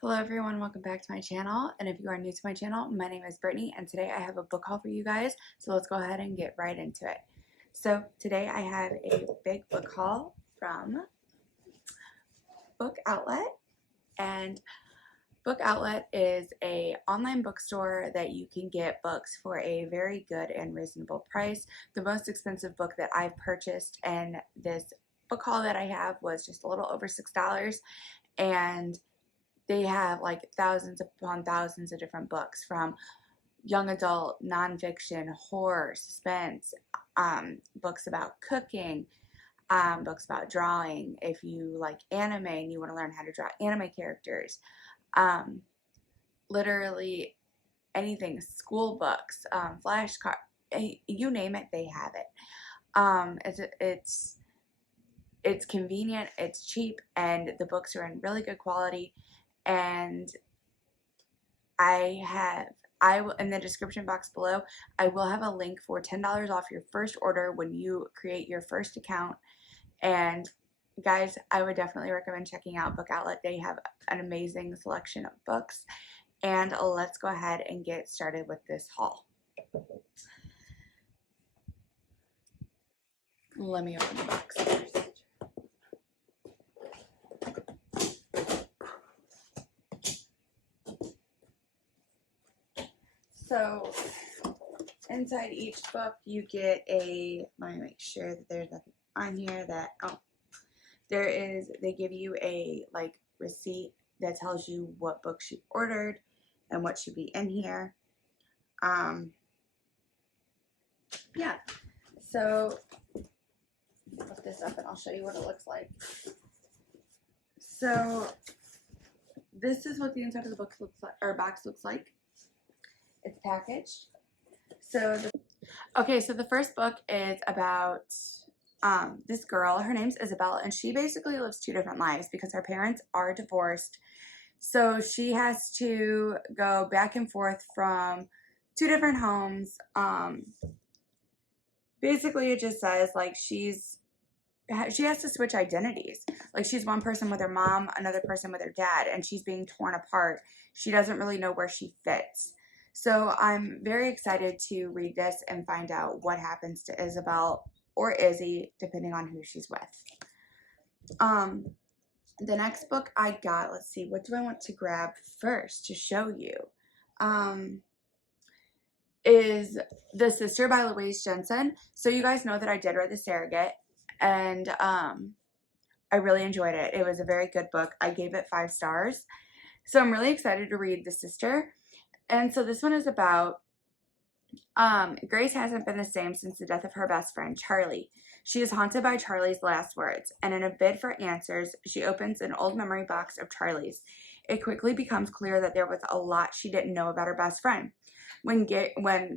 Hello everyone, welcome back to my channel, and if you are new to my channel, my name is Brittany, and today I have a book haul for you guys, so let's go ahead and get right into it. So today I have a big book haul from Book Outlet, and Book Outlet is a online bookstore that you can get books for a very good and reasonable price. The most expensive book that I've purchased in this book haul that I have was just a little over $6, and they have like thousands upon thousands of different books, from young adult, nonfiction, horror, suspense, books about cooking, books about drawing. If you like anime and you want to learn how to draw anime characters, um, literally anything, school books, flashcards, you name it, they have it. It's convenient, it's cheap, and the books are in really good quality. And I will, in the description box below, I will have a link for $10 off your first order when you create your first account. And guys, I would definitely recommend checking out Book Outlet. They have an amazing selection of books. And let's go ahead and get started with this haul. Let me open the box first. So inside each book you get let me make sure that there's nothing on here they give you a receipt that tells you what books you ordered and what should be in here. Yeah, so lift this up and I'll show you what it looks like. So this is what the inside of the book looks like, or box looks like. It's packaged. So the first book is about this girl. Her name's Isabel, and she basically lives two different lives because her parents are divorced. So she has to go back and forth from two different homes. Basically it just says she has to switch identities. Like, she's one person with her mom, another person with her dad, and she's being torn apart. She doesn't really know where she fits. So I'm very excited to read this and find out what happens to Isabel, or Izzy, depending on who she's with. The next book I got, let's see, what do I want to grab first to show you? Is The Sister by Louise Jensen. So you guys know that I did read The Surrogate, and I really enjoyed it. It was a very good book. I gave it 5 stars. So I'm really excited to read The Sister. And so this one is about Grace hasn't been the same since the death of her best friend, Charlie. She is haunted by Charlie's last words, and in a bid for answers, she opens an old memory box of Charlie's. It quickly becomes clear that there was a lot she didn't know about her best friend. When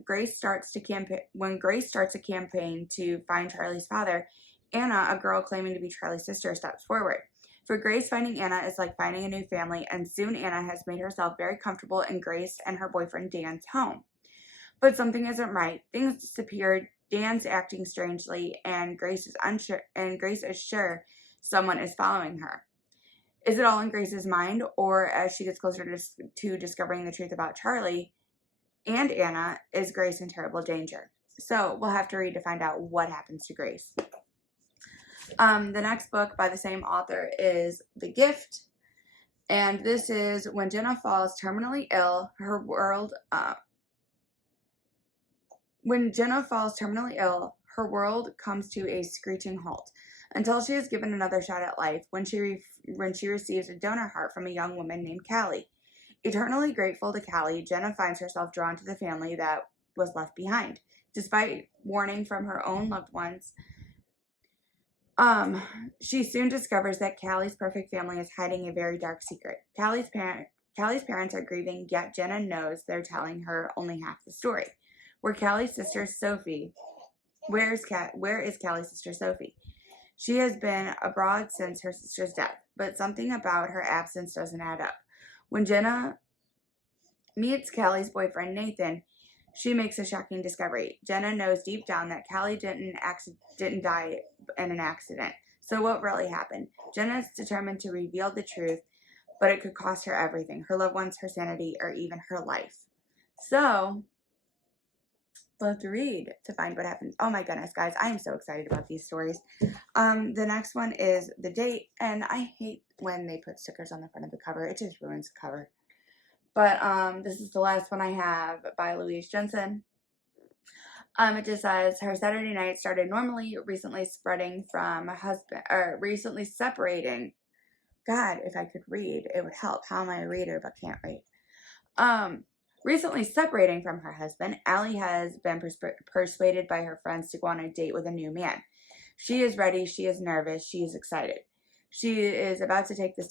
Grace starts a campaign to find Charlie's father, Anna, a girl claiming to be Charlie's sister, steps forward. For Grace, finding Anna is like finding a new family, and soon Anna has made herself very comfortable in Grace and her boyfriend Dan's home. But something isn't right. Things disappeared, Dan's acting strangely, and Grace is sure someone is following her. Is it all in Grace's mind, or as she gets closer to discovering the truth about Charlie and Anna, is Grace in terrible danger? So we'll have to read to find out what happens to Grace. The next book by the same author is The Gift, and this is when Jenna falls terminally ill, her world comes to a screeching halt until she is given another shot at life when she receives a donor heart from a young woman named Callie. Eternally grateful to Callie, Jenna finds herself drawn to the family that was left behind. Despite warning from her own loved ones, she soon discovers that Callie's perfect family is hiding a very dark secret. Callie's parents are grieving, yet Jenna knows they're telling her only half the story. Where is Callie's sister Sophie? She has been abroad since her sister's death, but something about her absence doesn't add up. When Jenna meets Callie's boyfriend Nathan, she makes a shocking discovery. Jenna knows deep down that Callie didn't die in an accident. So what really happened? Jenna is determined to reveal the truth, but it could cost her everything, her loved ones, her sanity, or even her life. So we'll have to read to find what happens. Oh my goodness, guys, I am so excited about these stories. The next one is the date, and I hate when they put stickers on the front of the cover. It just ruins the cover. But this is the last one I have by Louise Jensen. It just says her Saturday night started normally, recently separating. God, if I could read, it would help. How am I a reader but can't read? Recently separating from her husband, Allie has been persuaded by her friends to go on a date with a new man. She is ready. She is nervous. She is excited. She is about to take a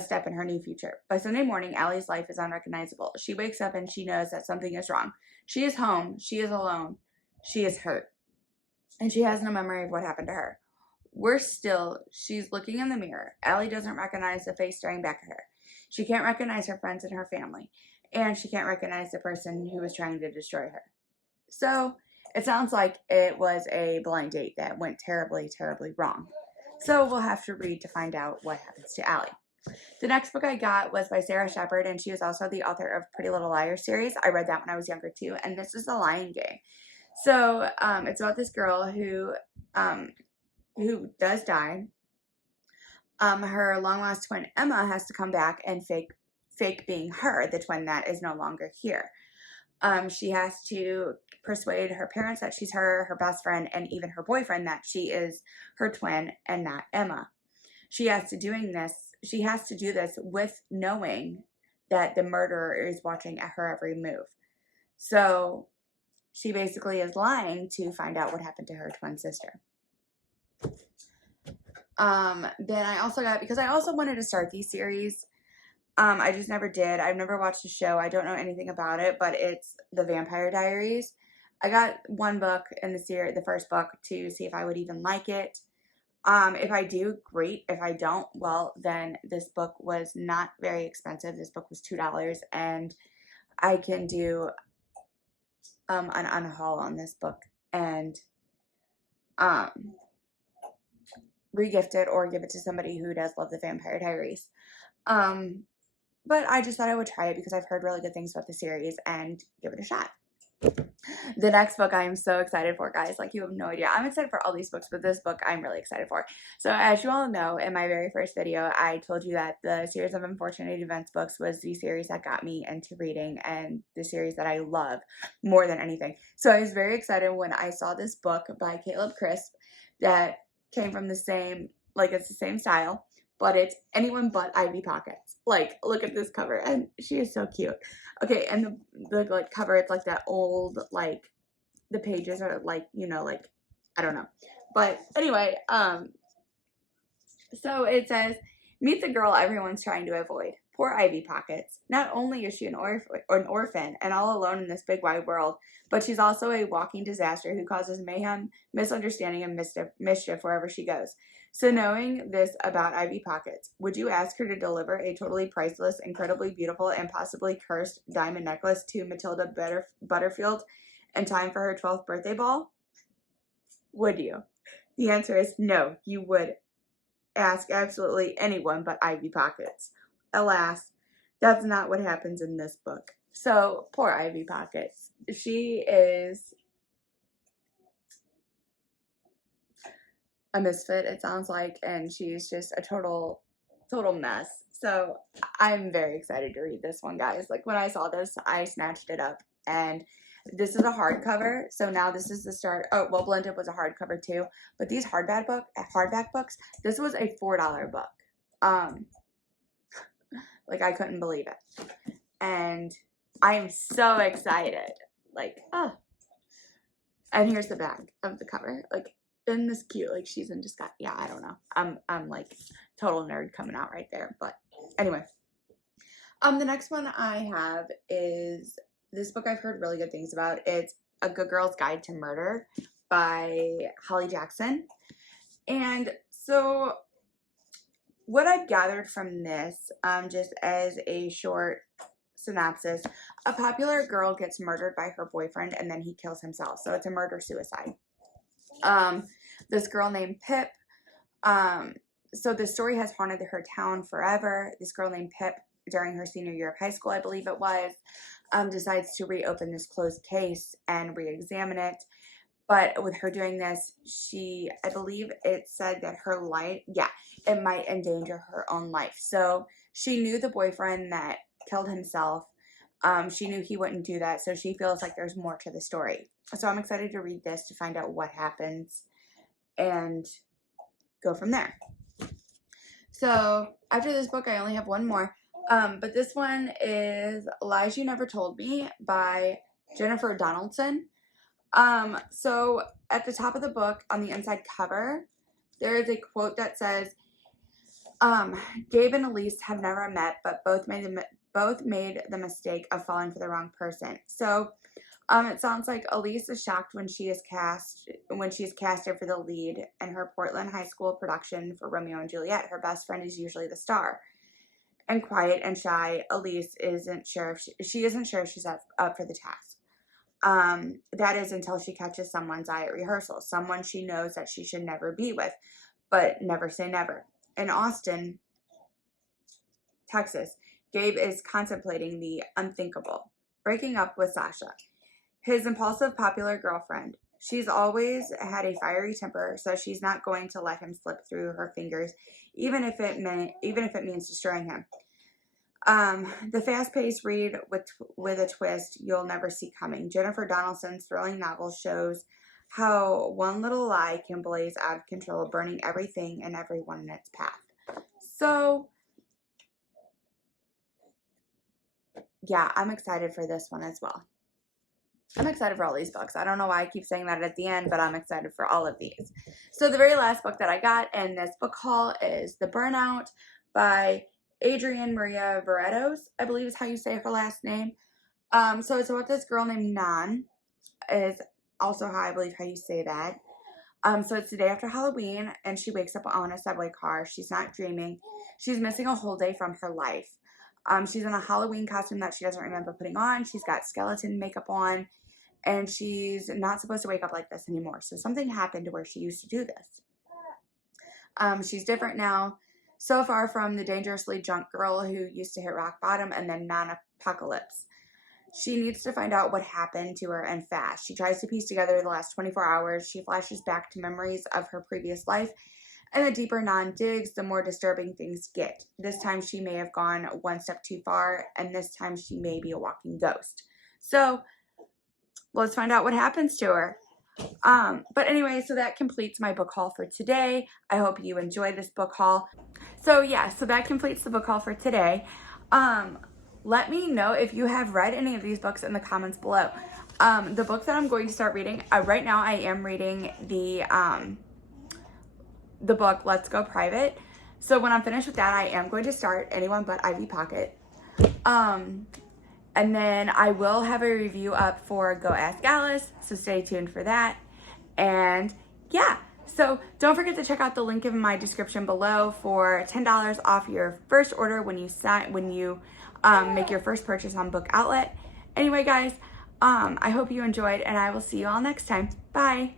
step in her new future. By Sunday morning, Allie's life is unrecognizable. She wakes up and she knows that something is wrong. She is home. She is alone. She is hurt. And she has no memory of what happened to her. Worse still, she's looking in the mirror. Allie doesn't recognize the face staring back at her. She can't recognize her friends and her family. And she can't recognize the person who was trying to destroy her. So, it sounds like it was a blind date that went terribly, terribly wrong. So we'll have to read to find out what happens to Allie. The next book I got was by Sarah Shepard, and she was also the author of Pretty Little Liars series. I read that when I was younger too, and this is The Lying Game. So it's about this girl who does die. Her long lost twin Emma has to come back and fake being her, the twin that is no longer here. She has to persuade her parents that she's her best friend, and even her boyfriend that she is her twin and not Emma. She has to do this with knowing that the murderer is watching at her every move. So she basically is lying to find out what happened to her twin sister. Then I also got, because I also wanted to start these series, I just never did. I've never watched the show. I don't know anything about it, but it's The Vampire Diaries. I got one book in the series, the first book, to see if I would even like it. If I do, great. If I don't, well, then this book was not very expensive. This book was $2, and I can do an haul on this book and regift it or give it to somebody who does love The Vampire Diaries. But I just thought I would try it because I've heard really good things about the series and give it a shot. The next book I am so excited for, guys. Like, you have no idea. I'm excited for all these books, but this book I'm really excited for. So, as you all know, in my very first video, I told you that the series of Unfortunate Events books was the series that got me into reading and the series that I love more than anything. So, I was very excited when I saw this book by Caleb Crisp that came from the same, like, it's the same style, but it's anyone but Ivy Pockets. Like, look at this cover, and she is so cute. Okay, and the like cover, it's like that old, like, the pages are like, you know, like, I don't know. But anyway, so it says, meet the girl everyone's trying to avoid. Poor Ivy Pockets. Not only is she an orphan and all alone in this big wide world, but she's also a walking disaster who causes mayhem, misunderstanding, and mischief wherever she goes. So knowing this about Ivy Pockets, would you ask her to deliver a totally priceless, incredibly beautiful, and possibly cursed diamond necklace to Matilda Butterfield in time for her 12th birthday ball? Would you? The answer is no, you would ask absolutely anyone but Ivy Pockets. Alas, that's not what happens in this book. So, poor Ivy Pockets. She is a misfit, it sounds like, and she's just a total mess. So, I'm very excited to read this one, guys. Like, when I saw this, I snatched it up, and this is a hardcover, so now this is the start. Oh, well, Blended was a hardcover too, but these hardback books, this was a $4 book. Like, I couldn't believe it, and I am so excited. Like, oh, and here's the back of the cover. Like, isn't this cute? Like, she's in disguise. Yeah, I don't know. I'm like total nerd coming out right there. But anyway, the next one I have is this book I've heard really good things about. It's A Good Girl's Guide to Murder by Holly Jackson. And so what I've gathered from this, just as a short synopsis, a popular girl gets murdered by her boyfriend and then he kills himself. So it's a murder-suicide. This girl named Pip So the story has haunted her town forever. This girl named Pip, during her senior year of high school, I believe it was, decides to reopen this closed case and re-examine it. But with her doing this, I believe it said that her life, it might endanger her own life. So she knew the boyfriend that killed himself. She knew he wouldn't do that. So she feels like there's more to the story. So I'm excited to read this to find out what happens and go from there. So after this book, I only have one more. But this one is Lies You Never Told Me by Jennifer Donaldson. So at the top of the book, on the inside cover, there is a quote that says, Gabe and Elise have never met, but both made the mistake of falling for the wrong person. So it sounds like Elise is shocked when she is casted for the lead in her Portland High School production for Romeo and Juliet. Her best friend is usually the star. And quiet and shy, Elise isn't sure if she's up for the task. That is until she catches someone's eye at rehearsal, someone she knows that she should never be with, but never say never. In Austin, Texas, Gabe is contemplating the unthinkable, breaking up with Sasha, his impulsive, popular girlfriend. She's always had a fiery temper, so she's not going to let him slip through her fingers, even if it means destroying him. The fast-paced read with a twist you'll never see coming. Jennifer Donaldson's thrilling novel shows how one little lie can blaze out of control, burning everything and everyone in its path. So, yeah, I'm excited for this one as well. I'm excited for all these books. I don't know why I keep saying that at the end, but I'm excited for all of these. So the very last book that I got in this book haul is The Burnout by Adrienne Maria Veretos, I believe is how you say her last name. So it's about this girl named Nan, is also how I believe how you say that. So it's the day after Halloween, and she wakes up on a subway car. She's not dreaming. She's missing a whole day from her life. She's in a Halloween costume that she doesn't remember putting on. She's got skeleton makeup on, and she's not supposed to wake up like this anymore. So something happened to where she used to do this. She's different now. So far from the dangerously drunk girl who used to hit rock bottom and then non-apocalypse. She needs to find out what happened to her and fast. She tries to piece together the last 24 hours. She flashes back to memories of her previous life. And the deeper Nan digs, the more disturbing things get. This time she may have gone one step too far, and this time she may be a walking ghost. So let's find out what happens to her. But anyway, so that completes my book haul for today. I hope you enjoyed this book haul. So yeah, so that completes the book haul for today. Let me know if you have read any of these books in the comments below. The book that I'm going to start reading, right now I am reading the book Let's Go Private. So when I'm finished with that, I am going to start Anyone But Ivy Pocket. And then I will have a review up for Go Ask Alice, so stay tuned for that. And yeah, so don't forget to check out the link in my description below for $10 off your first order when you make your first purchase on Bookoutlet. Anyway, guys, I hope you enjoyed, and I will see you all next time. Bye.